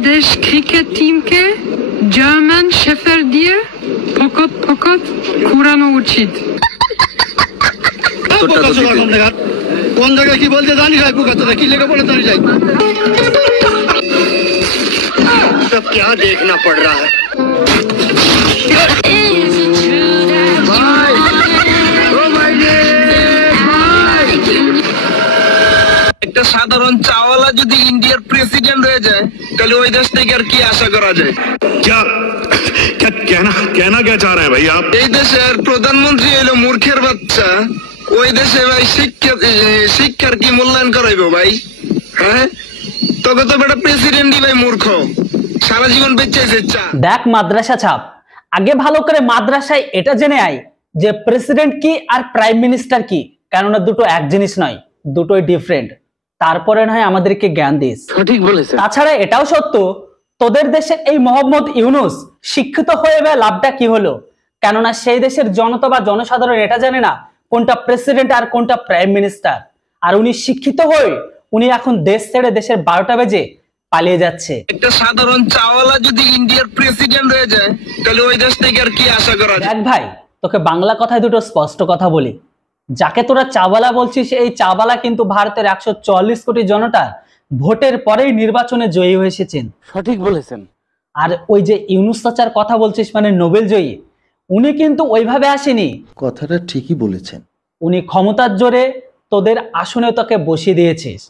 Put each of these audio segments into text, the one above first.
Bangladesh cricket টিমকে German shepherd দিয়ে পকট পকট ঘুরানো উচিত। কোন জায়গায় কি বলতে জানি যাই পুকাতে কি লেগে বলে জানি যাই सब क्या देखना पड़ रहा है একটা সাধারণ চাওয়ালা যদি ইন্ডিয়ার প্রেসিডেন্ট হয়ে যায় তাহলে ওই দেশ থেকে আর কি আশা করা যায়? क्या क्या कहना क्या चाह रहे हैं भाई आप? এই দেশের প্রধানমন্ত্রী হলো মূর্খের বাচ্চা। ওই দেশে ভাই শিক্ষার কি মূল্যায়ন করাইবো ভাই? হ্যাঁ, তোকে তো বেটা প্রেসিডেন্টই ভাই মূর্খ, সারা জীবন বেঁচে চা। দেখ মাদ্রাসা ছাপ, আগে ভালো করে মাদ্রাসায় এটা জেনে আয় যে প্রেসিডেন্ট কি আর প্রাইম মিনিস্টার কি, কেননা দুটো এক জিনিস নয়, দুটোই ডিফারেন্ট। তারপরে নয় আমাদেরকে জ্ঞান দিস। সঠিক বলেছে। তাছাড়া এটাও সত্য, তোদের দেশের এই মোহাম্মদ ইউনুস শিক্ষিত হয়ে বা লাভটা কি হলো? কেননা সেই দেশের জনতা বা জনসাধারণ এটা জানে না কোনটা প্রেসিডেন্ট আর কোনটা প্রাইম মিনিস্টার। আর উনি শিক্ষিত হয়ে উনি এখন দেশ ছেড়ে দেশের 12টা বেজে পালিয়ে যাচ্ছে। একটা সাধারণ চাওয়ালা যদি ইন্ডিয়ার প্রেসিডেন্ট হয়ে যায় তাহলে ওই দেশ থেকে আর কি আশা করা যায়? দেখ ভাই, তোকে বাংলা কথায় দুটো স্পষ্ট কথা বলি, যাকে তোরা চাওয়ালা বলছিস এই চাওয়ালা কিন্তু ভারতের 144 কোটি জনতার ভোটের পরেই নির্বাচনে জয়ী হয়ে এসেছেন। সঠিক বলেছেন। আর ওই যে ইউনুস চাচার কথা বলছিস মানে নোবেল জয়ী, উনি কিন্তু ওইভাবে আসেনি। কথাটা ঠিকই বলেছেন। উনি ক্ষমতার জোরে তোদের আসনে তোকে বসিয়ে দিয়েছিস।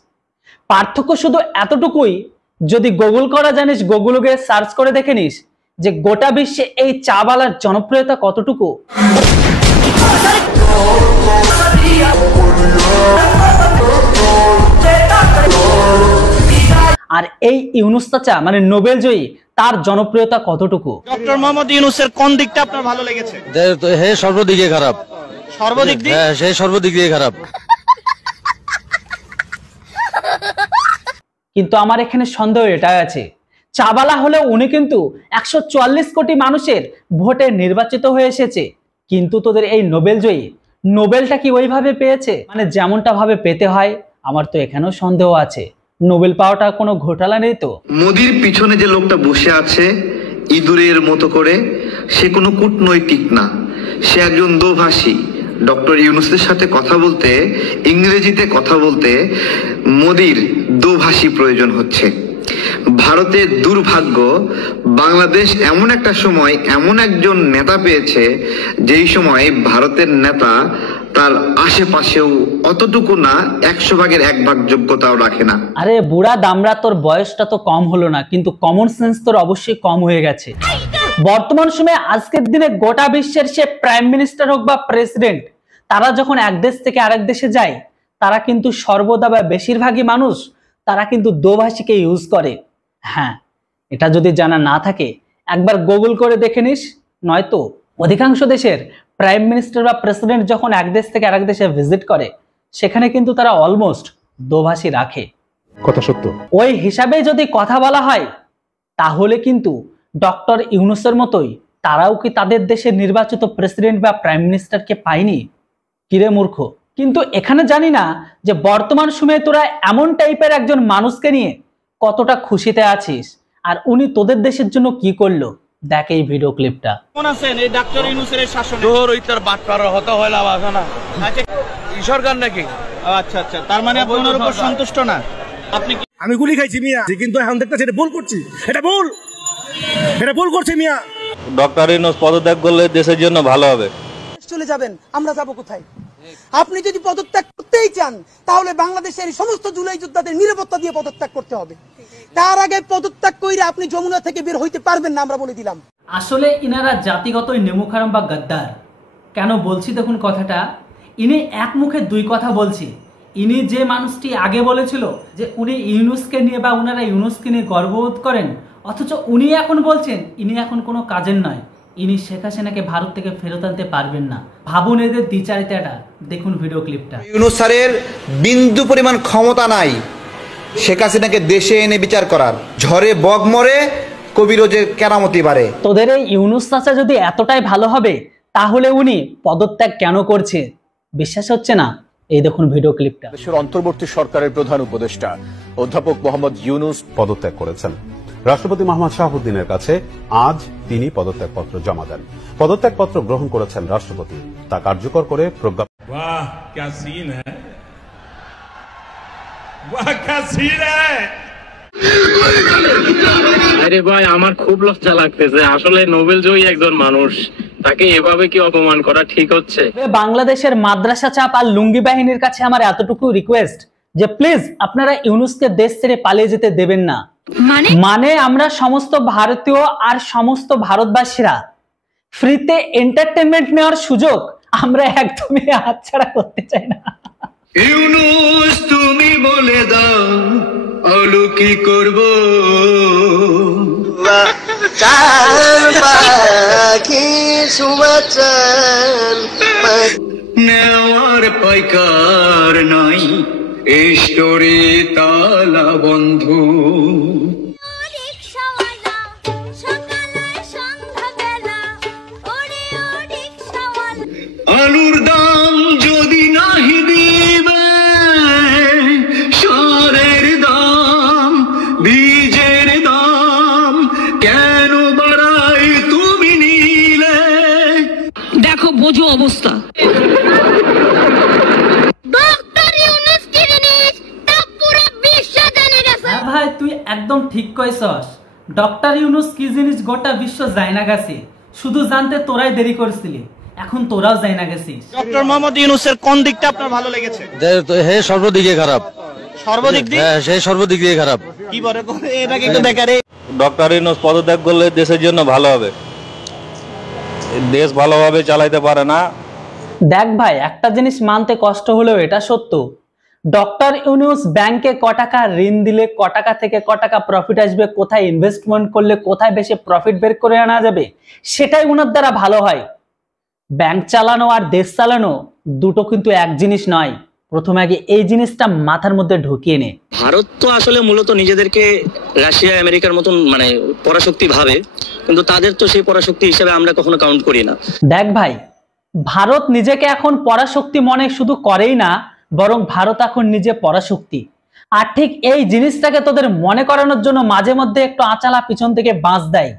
পার্থক্য শুধু এতটুকুই, যদি গুগল করা জানিস, গুগলে সার্চ করে দেখে নিস যে গোটা বিশ্বে এই চাওয়ালার জনপ্রিয়তা কতটুকু। আর এই ইউনুস চাচা মানে নোবেল জয়ী, তার জনপ্রিয়তা কতটুকু। ডক্টর মোহাম্মদ ইউনুসের কোন দিকটা আপনার ভালো লেগেছে? হে সর্বদিকে খারাপ। সর্বদিক দিয়ে? হ্যাঁ, সে সর্বদিক দিয়ে খারাপ। কিন্তু আমার এখানে সন্দেহ এটা আছে, চাওয়ালা হলেও উনি কিন্তু 144 কোটি মানুষের ভোটে নির্বাচিত হয়ে এসেছে। কিন্তু তোদের এই নোবেল জয়ী, নোবেলটা কি ওইভাবে পেয়েছে মানে যেমনটা ভাবে পেতে হয়? আমার তো এখানেও সন্দেহ আছে, নোবেল পাওয়াটা কোনো ঘোটালা নেই তো। মোদির পিছনে যে লোকটা বসে আছে ইঁদুরের মতো করে, সে কোনো কূটনৈতিক না, সে একজন দোভাষী। ডক্টর ইউনুসের সাথে কথা বলতে, ইংরেজিতে কথা বলতে মোদির দোভাষী প্রয়োজন হচ্ছে। ভারতের দুর্ভাগ্য, বাংলাদেশ এমন একটা সময় এমন একজন নেতা পেয়েছে যেই সময় ভারতের নেতা তার আশেপাশেও অতটুকু না 100 ভাগের 1 ভাগ যোগ্যতাও রাখে না। আরে বুড়া দামড়া, তোর বয়সটা তো কম হলো না, কিন্তু কমন সেন্স তোর অবশ্যই কম হয়ে গেছে। বর্তমান সময়ে আজকের দিনে গোটা বিশ্বের সে প্রাইম মিনিস্টার হোক বা প্রেসিডেন্ট, তারা যখন এক দেশ থেকে আরেক দেশে যায়, তারা কিন্তু সর্বদা বা বেশিরভাগই মানুষ তারা কিন্তু দোভাষীকে ইউজ করে। হ্যাঁ, এটা যদি জানা না থাকে একবার গুগল করে দেখে নিস। নয়তো অধিকাংশ দেশের প্রাইম মিনিস্টার বা প্রেসিডেন্ট যখন এক দেশ থেকে আরেক দেশে ভিজিট করে, সেখানে কিন্তু তারা অলমোস্ট দোভাষী রাখে। কথা সত্য। ওই হিসাবে যদি কথা বলা হয় তাহলে কিন্তু ডক্টর ইউনুসের মতোই তারাও কি তাদের দেশের নির্বাচিত প্রেসিডেন্ট বা প্রাইম মিনিস্টারকে পায়নি? কিরে মূর্খ। কিন্তু এখানে জানি না যে বর্তমান সময়ে তোরা এমন টাইপের একজন মানুষকে নিয়ে কতটা খুশিতে আছিস, আর উনি তোদের দেশের জন্য কি করলো দেখ এই ভিডিও ক্লিপটা। কেমন আছেন এই ডক্টর ইউনুসের শাসনে? তোর ওই তোর বাটপার হতে হয় লাভ আছে না? আচ্ছা, এই সরকার নাকি? আচ্ছা আচ্ছা, তার মানে আপনি ওনার উপর সন্তুষ্ট না? আপনি কি? আমি গুলি খাইছি মিয়া, কিন্তু এখন দেখতেছি এটা ভুল করছি, এটা ভুল করছি মিয়া। ডক্টর ইউনূস পদত্যাগ করলে দেশের জন্য ভালো হবে। চলে যাবেন, আমরা যাব কোথায়? আপনি যদি পদত্যাগ করতেই চান তাহলে বাংলাদেশের সমস্ত জুলাই যোদ্ধাদের নিরাপত্তা দিয়ে পদত্যাগ করতে হবে। তার আগে পদত্যাগ কইরা আপনি যমুনা থেকে বের হইতে পারবেন না, আমরা বলে দিলাম। আসলে ইনারা জাতিগতই নেমুখারাম বা গাদ্দার। কেন বলছি দেখুন কথাটা, ইনি এক মুখে দুই কথা বলছি। ইনি যে মানুষটি আগে বলেছিল যে উনি ইউনুসকে নিয়ে বা উনারা ইউনুসকে নিয়ে গর্ববোধ করেন, অথচ উনি এখন বলছেন ইনি এখন কোনো কাজের নয়, ইনি শেখ হাসিনাকে ভারত থেকে ফেরত আনতে পারবেন না। ভাবুন এদের দ্বিচারিতাটা, দেখুন ভিডিও ক্লিপটা। ইউনুস স্যারের বিন্দু পরিমাণ ক্ষমতা নাই শেখ হাসিনাকে দেশে এনে বিচার করার। ঝড়ে বগ মরে, কবিরোজের কেরামতি বাড়ে। তোদের এই ইউনুস চাচা যদি এতটাই ভালো হবে তাহলে উনি পদত্যাগ কেন করছে? বিশ্বাস হচ্ছে না? এই দেখুন ভিডিও ক্লিপটা। দেশের অন্তর্বর্তী সরকারের প্রধান উপদেষ্টা অধ্যাপক মোহাম্মদ ইউনুস পদত্যাগ করেছেন। রাষ্ট্রপতি মোহাম্মদ শাহাবুদ্দিনের কাছে আজ তিনি পদত্যাগপত্র জমা দেন। পদত্যাগপত্র গ্রহণ করেছেন রাষ্ট্রপতি। তা কার্যকর করে প্রজ্ঞাপন। वाह क्या सीन है, वाह क्या सीन है। আরে ভাই আমার খুব লজ্জা লাগতেছে, আসলে নোবেল জয়ী একজন মানুষ, তাকে এভাবে কি অপমান করা ঠিক হচ্ছে? বাংলাদেশের মাদ্রাসা চাপ আর লুঙ্গি বাহিনীর কাছে আমার এতটুকু রিকোয়েস্ট যে প্লিজ আপনারা ইউনূসকে দেশ ছেড়ে পালিয়ে যেতে দেবেন না। মানে আমরা সমস্ত ভারতীয় আর সমস্ত ভারতবাসীরা ফ্রিতে এন্টারটেনমেন্ট নেওয়ার সুযোগ আমরা একদমই হাতছাড়া করতে চাই না। ইউনূস তুমি বলে দাও আলু কি করব, নেওয়ার পাইকার নাই ঈশ্বরী তালা বন্ধু। আলুর দাম যদি নাহি দিবে, সারের দাম বীজের দাম কেন বাড়াই তুমি নিলে? দেখো বোঝো অবস্থা। ভাই তুই একদম ঠিক কইছস, ডক্টর ইউনূস কি জিনিস গোটা বিশ্ব জানা গেছে, শুধু জানতে তোরাই দেরি করছিলি, এখন তোরাও জানা গেছিস। ডক্টর মোহাম্মদ ইউনূসের কোন দিকটা আপনার ভালো লেগেছে? হে সর্বদিকে খারাপ। সর্বদিক দিয়ে? হ্যাঁ, সে সর্বদিক দিয়ে খারাপ। কি বলে এটাকে একটু দেখা রে। ডক্টর ইউনূস পদত্যাগ করলে দেশের জন্য ভালো হবে, দেশ ভালোভাবে চালাইতে পারে না। দেখ ভাই একটা জিনিস মানতে কষ্ট হলেও এটা সত্য, ডক্টর ইউনূস ব্যাংকে ক টাকা ঋণ দিলে ক টাকা থেকে ক টাকা প্রফিট আসবে, কোথায় ইনভেস্টমেন্ট করলে কোথায় বেশি প্রফিট বের করে আনা যাবে সেটাই ওনার দ্বারা ভালো হয়। ব্যাংক চালানো আর দেশ চালানো দুটো কিন্তু এক জিনিস নয়। প্রথমে আগে এই জিনিসটা মাথার মধ্যে ঢুকিয়ে নে। ভারত তো আসলে মূলত নিজেদেরকে রাশিয়া আমেরিকার মতন মানে পরাশক্তি ভাবে, কিন্তু তাদের তো সেই পরাশক্তি হিসেবে আমরা কখনো কাউন্ট করি না। দেখ ভাই ভারত নিজেকে এখন পরাশক্তি মনে শুধু করেই না, বরং ভারত এখন নিজে পরাশক্তি। আর ঠিক এই জিনিসটাকে তোদের মনে করানোর জন্য মাঝে মধ্যে একটু আঁচালা পিছন থেকে বাঁশ দেয়,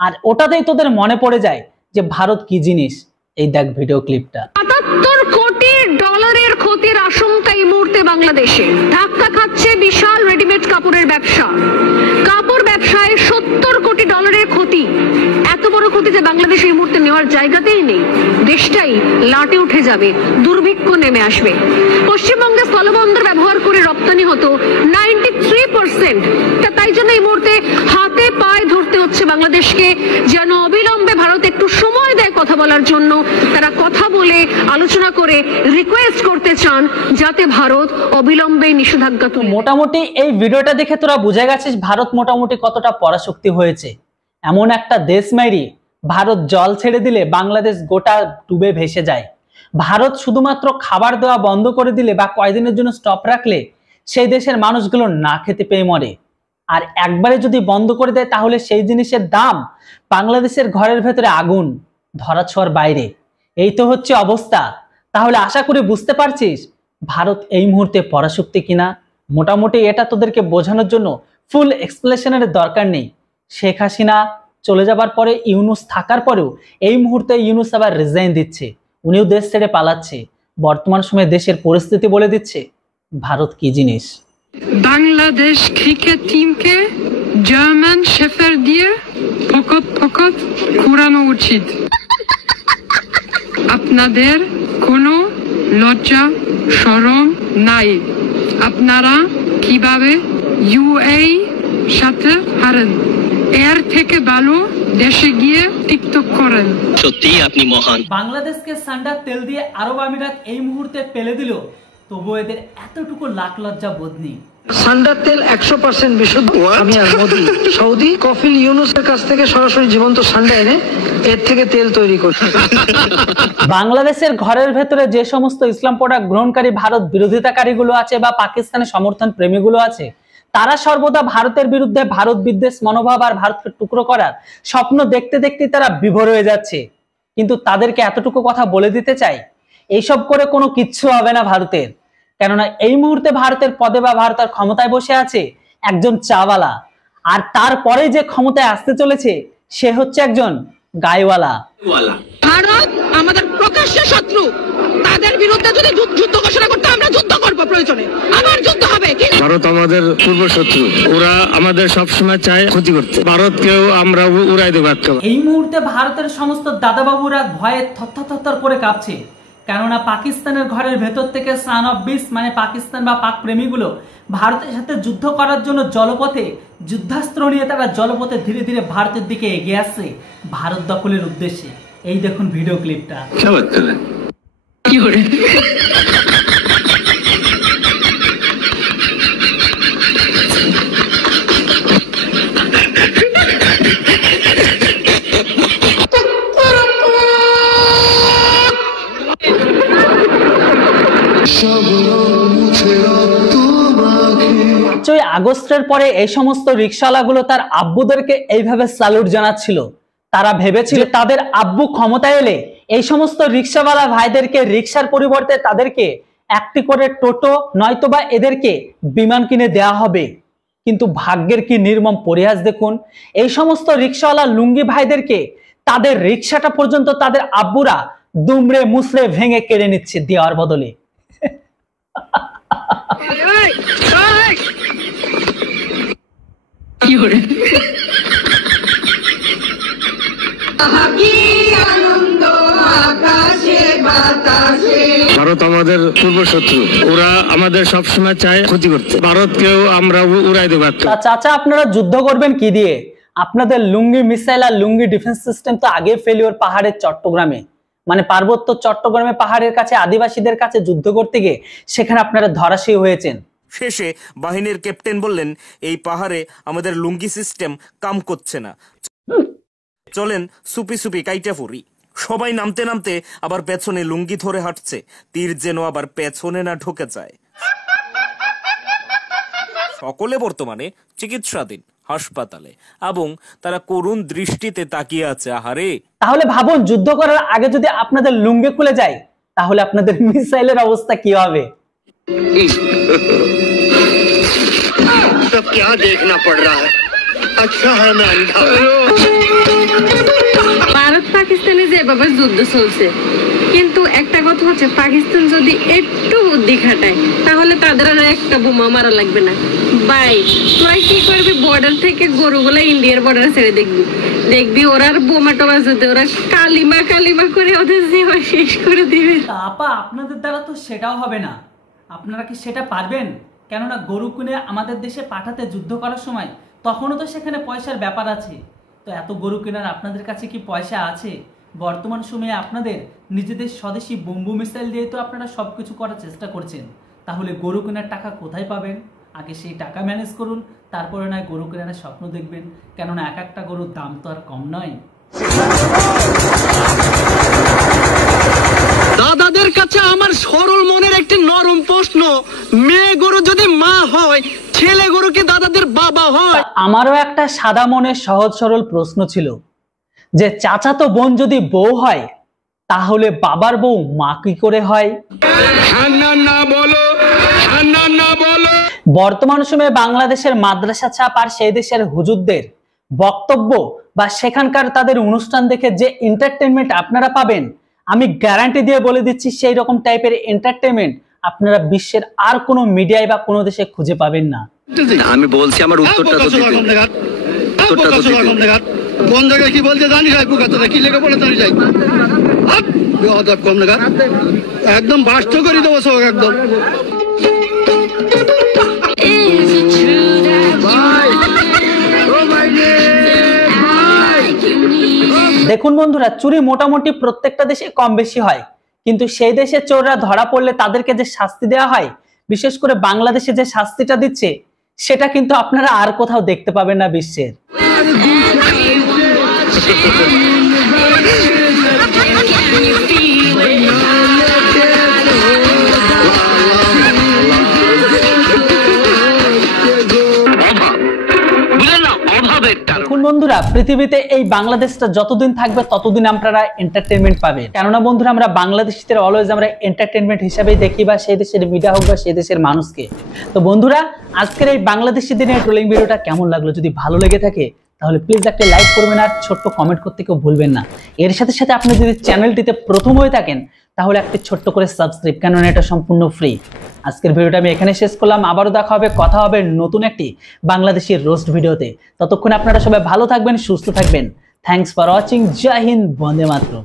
আর ওটাতেই তোদের মনে পড়ে যায় যে ভারত কি জিনিস। এই দেখ ভিডিও ক্লিপটা। ৭৭ কোটি ডলারের ক্ষতির আশঙ্কা এই মুহূর্তে বাংলাদেশে। ধাক্কা খাচ্ছে বিশাল রেডিমেড কাপড়ের ব্যবসা। কাপড় ব্যবসায় ৭০ কোটি ডলারের ক্ষতি। এত বড় ক্ষতি যে বাংলাদেশ এই মুহূর্তে নেওয়ার জায়গাতেই নেই। দেশটাই লাটে উঠে যাবে, দুর্ভিক্ষ নেমে আসবে। পশ্চিমবঙ্গে স্থলবন্দর ব্যবহার করে রপ্তানি হতো 93%। তাই জন্য এই মুহূর্তে হাতে পায়ে ধরতে হচ্ছে বাংলাদেশকে, যেন অবিলম্বে ভারত একটু সময় দেয় কথা বলার জন্য। তারা কথা বলে আলোচনা করে রিকোয়েস্ট করতে চান যাতে ভারত অবিলম্বে নিষেধাজ্ঞা তুলে। মোটামুটি এই ভিডিওটা দেখে তোরা বুঝে গেছিস ভারত মোটামুটি কতটা পরাশক্তি হয়েছে। এমন একটা দেশ মাইরি ভারত জল ছেড়ে দিলে বাংলাদেশ গোটা ডুবে ভেসে যায়। ভারত শুধুমাত্র খাবার দেওয়া বন্ধ করে দিলে বা কয়েকদিনের জন্য স্টপ রাখলে সেই দেশের মানুষগুলো না খেতে পেয়ে মরে। আর একবারে যদি বন্ধ করে দেয় তাহলে সেই জিনিসের দাম বাংলাদেশের ঘরের ভেতরে আগুন, ধরা ছোঁয়ার বাইরে। এই তো হচ্ছে অবস্থা। তাহলে আশা করি বুঝতে পারছিস ভারত এই মুহূর্তে পরাশক্তি কিনা। মোটামুটি এটা তোদেরকে বোঝানোর জন্য ফুল এক্সপ্লেনেশনের দরকার নেই। শেখ হাসিনা চলে যাবার পরে ইউনূস থাকার পরেও এই মুহূর্তে ইউনূস আবার রিজাইন দিচ্ছে, উনিও দেশ ছেড়ে পালাচ্ছে। বর্তমান সময়ে দেশের পরিস্থিতি বলে দিচ্ছে ভারত কি জিনিস। বাংলাদেশ ক্রিকেট টিমকে জার্মান শেফার দিয়ে পকট পকট কুড়ানো উচিত। আপনাদের কোনো লজ্জা শরম নাই। আপনারা কিভাবে ইউএই সাথে হারেন, এর থেকে ভালো দেশে গিয়ে টিকটক করেন। সত্যি আপনি মহান। বাংলাদেশকে সান্ডার তেল দিয়ে আরব আমিরাত এই মুহূর্তে পেলে দিল, তবু এদের এতটুকু লাখ লজ্জা বোধ নেই। সান্ডার তেল 100% বিশুদ্ধ। আমি আর মোদি সৌদি কফিল ইউনূসের কাছ থেকে সরাসরি জীবন্ত সান্ডা এনে এর থেকে তেল তৈরি করছে। বাংলাদেশের ঘরের ভেতরে যে সমস্ত ইসলাম প্রোডাক্ট গ্রহণকারী ভারত বিরোধিতাকারীগুলো আছে বা পাকিস্তানের সমর্থন প্রেমীগুলো আছে, তারা সর্বদা ভারতের বিরুদ্ধে ভারত বিদ্বেষ মনোভাব আর ভারতকে টুকরো করার স্বপ্ন দেখতে দেখতে তারা বিভোর হয়ে যাচ্ছে। কিন্তু তাদেরকে এতটুকু কথা বলে দিতে চাই, এইসব করে কোনো কিচ্ছু হবে না ভারতের। কেননা এই মুহূর্তে ভারতের পদে বা ভারতের ক্ষমতায় বসে আছে একজন চাওয়ালা, আর তারপরে যে ক্ষমতায় আসতে চলেছে সে হচ্ছে একজন গাইওয়ালা। ভারত আমাদের প্রকাশ্য শত্রু, তাদের বিরুদ্ধে যদি যুদ্ধ ঘোষণা করতে আমরা যুদ্ধ করব, প্রয়োজনে আবার যুদ্ধ হবে। ভারত আমাদের পূর্ব শত্রু, ওরা আমাদের সবসময় চায় ক্ষতি করতে, ভারতকেও আমরা উড়াই দেবো একটা। এই মুহূর্তে ভারতের সমস্ত দাদাবাবুরা ভয়ে থরথর করে কাঁপছে, কেননা পাকিস্তানের ঘরের ভেতর থেকে সান অফ বিস মানে পাকিস্তান বা পাক প্রেমীগুলো ভারতের সাথে যুদ্ধ করার জন্য জলপথে যুদ্ধাস্ত্র নিয়ে তারা জলপথে ধীরে ধীরে ভারতের দিকে এগিয়ে আসছে ভারত দখলের উদ্দেশ্যে। এই দেখুন ভিডিও ক্লিপটা। কি করে আগস্টের পরে এই সমস্ত রিকশাওয়ালাগুলো তার আব্বুদেরকে এইভাবে স্যালুট জানাচ্ছিল। তারা ভেবেছিল তাদের আব্বু ক্ষমতায় এলে এই সমস্ত রিকশাওয়ালা ভাইদেরকে রিকশার পরিবর্তে তাদেরকে একটি করে টোটো নয়তোবা এদেরকে বিমান কিনে দেয়া হবে। কিন্তু ভাগ্যের কি নির্মম পরিহাস দেখুন, এই সমস্ত রিকশাওয়ালা লুঙ্গি ভাইদেরকে তাদের রিকশাটা পর্যন্ত তাদের আব্বুরা দুমড়ে মুসড়ে ভেঙে কেড়ে নিচ্ছে দেওয়ার বদলে। ভারত আমাদের পূর্ব শত্রু, ওরা আমাদের সবসময় চায় ক্ষতি করতে, ভারতকেও আমরা উড়াই দেবো। চাচা আপনারা যুদ্ধ করবেন কি দিয়ে? আপনাদের লুঙ্গি মিসাইল আর লুঙ্গি ডিফেন্স সিস্টেম তো আগে ফেলিওর পাহাড়ের চট্টগ্রামে মানে পার্বত্য চট্টগ্রামে পাহাড়ের কাছে আদিবাসীদের কাছে যুদ্ধ করতে গিয়ে সেখানে আপনারা ধরাশায়ী হয়েছেন। শেষে বাহিনীর ক্যাপ্টেন বললেন, এই পাহাড়ে আমাদের লুঙ্গি সিস্টেম কাম করছে না, চলেন সুপি সুপি কাইটা পড়ি। সবাই নামতে নামতে আবার পেছনে লুঙ্গি ধরে হাঁটছে, তীর যেন আবার পেছনে না ঢুকে যায়। সকলে বর্তমানে চিকিৎসাধীন হাসপাতালে এবং তারা করুণ দৃষ্টিতে তাকিয়ে আছে। আহারে, তাহলে ভাবুন যুদ্ধ করার আগে যদি আপনাদের লুঙ্গি খুলে যায় তাহলে আপনাদের মিসাইলের অবস্থা কি হবে? सब क्या देखना पड़ रहा है? अच्छा है मैं अंधा। ভারত পাকিস্তানে যেভাবে যুদ্ধ চলছে, কিন্তু একটা কথা হচ্ছে পাকিস্তান যদি একটু বুদ্ধি খাটায় তাহলে তাদের আর একটা বোমা মারা লাগবে না। ভাই তোরা কি করবি, বর্ডার থেকে গরুগুলা ইন্ডিয়ার বর্ডারে ছেড়ে দেখবি ওরা আর বোমা টোমা যদি ওরা কালিমা করে ওদের জীবন শেষ করে দিবে। আপা আপনাদের দ্বারা তো সেটাও হবে না। আপনারা কি সেটা পারবেন? কেননা গরু কিনে আমাদের দেশে পাঠাতে যুদ্ধ করার সময় তখনও তো সেখানে পয়সার ব্যাপার আছে। তো এত গরু কেনার আপনাদের কাছে কি পয়সা আছে? বর্তমান সময়ে আপনাদের নিজেদের স্বদেশী বোম্বু মিসাইল দিয়ে তো আপনারা সবকিছু করার চেষ্টা করছেন, তাহলে গরু কেনার টাকা কোথায় পাবেন? আগে সেই টাকা ম্যানেজ করুন, তারপরে নয় গরু কেনার স্বপ্ন দেখবেন, কেননা এক একটা গরুর দাম তো আর কম নয়। দাদাদের কাছে আমার সরল মনের একটি নরম প্রশ্ন, মেয়ে গরু যদি মা হয়, ছেলে গরু কি দাদাদের বাবা হয়? আমারও একটা সাদা মনের সহজ সরল প্রশ্ন ছিল যে চাচাতো বোন যদি বউ হয় তাহলে বাবার বউ মা কি করে হয়? বর্তমান সময়ে বাংলাদেশের মাদ্রাসা ছাপ আর সেই দেশের হুজুরদের বক্তব্য বা সেখানকার তাদের অনুষ্ঠান দেখে যে এন্টারটেনমেন্ট আপনারা পাবেন, আমি গ্যারান্টি দিয়ে বলে দিচ্ছি সেই রকম টাইপের এন্টারটেনমেন্ট আপনারা বিশ্বের আর কোনো মিডিয়ায় বা কোনো দেশে খুঁজে পাবেন না। আমি বলছি আমার উত্তরটা তো দিতে। কোন জায়গায় কি বলতে জানি যাই, পুকাতে কি লেগে বলে জানি যাই, কম দেখা একদম বাস্ত করে দেবো সব একদম। দেখুন বন্ধুরা, চুরি মোটামুটি প্রত্যেকটা দেশে কম বেশি হয়, কিন্তু সেই দেশে চোররা ধরা পড়লে তাদেরকে যে শাস্তি দেওয়া হয়, বিশেষ করে বাংলাদেশে যে শাস্তিটা দিচ্ছে সেটা কিন্তু আপনারা আর কোথাও দেখতে পাবেন না বিশ্বের। লোভের টান। এখন বন্ধুরা পৃথিবীতে এই বাংলাদেশটা যতদিন থাকবে ততদিন আপনারা এন্টারটেনমেন্ট পাবেন, কেননা বন্ধুরা আমরা বাংলাদেশিদের অলওয়েজ আমরা এন্টারটেনমেন্ট হিসাবেই দেখি, বা সেই দেশের মিডিয়া হোক বা সেই দেশের মানুষকে। তো বন্ধুরা আজকের এই বাংলাদেশি দিনের ট্রোলিং ভিডিওটা কেমন লাগলো? যদি ভালো লেগে থাকে তাহলে প্লিজ একটা লাইক করবেন আর ছোট্ট কমেন্ট করতে কেউ ভুলবেন না। এর সাথে সাথে আপনি যদি চ্যানেলটিতে প্রথম হয়ে থাকেন তাহলে একটা ছোট্ট করে সাবস্ক্রাইব, কেননা এটা সম্পূর্ণ ফ্রি। আজকের ভিডিওটা আমি এখানে শেষ করলাম। আবারও দেখা হবে, কথা হবে নতুন একটি বাংলাদেশের রোস্ট ভিডিওতে। ততক্ষণ আপনারা সবাই ভালো থাকবেন, সুস্থ থাকবেন। Thanks for watching. Jai Hind, Bande Mataram.